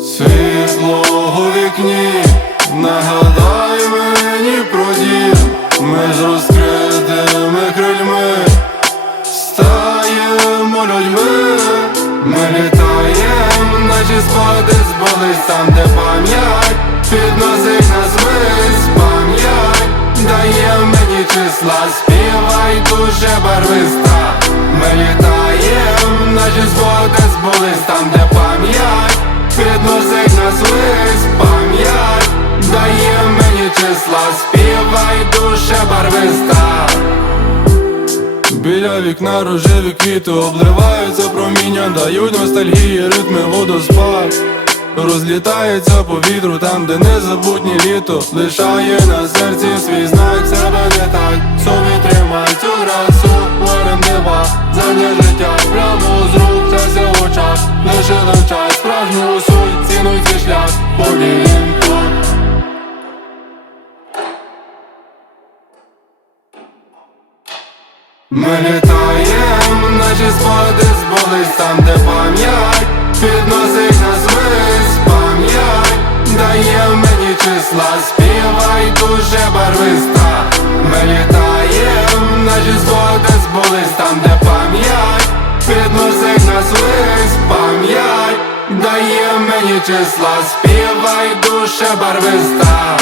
Світлого вікні, нагадай мені про дім, з розкритими крильми, стаємо людьми, ми літаєм, наче спади збались там, де пам'ять, підносить нас вись пам'ять, дає мені числа, співай дуже барвиста, ми літаєм, наче збоди збулись там, де пам'ять, підносить нас лист, пам'ять, дає мені числа, співай дуже барвиста. Біля вікна рожеві квіти обливаються проміння, дають ностальгії, ритми водоспад. Розлітається по вітру там, де незабутнє літо. Лишає на серці свій знак, себе не так. Собі тримай цю красу, творим неба Заднє життя прямо з рук, щастя в очах Лише навчай справжню Ми літаєм, наші споди збулись там, де пам'ять. Підносить нас вниз, пам'ять. Дає мені числа, співай дуже барвиста. Ми літаєм, наші споди збулись там, де пам'ять. Підносить нас вниз, числа, співай душа барвиста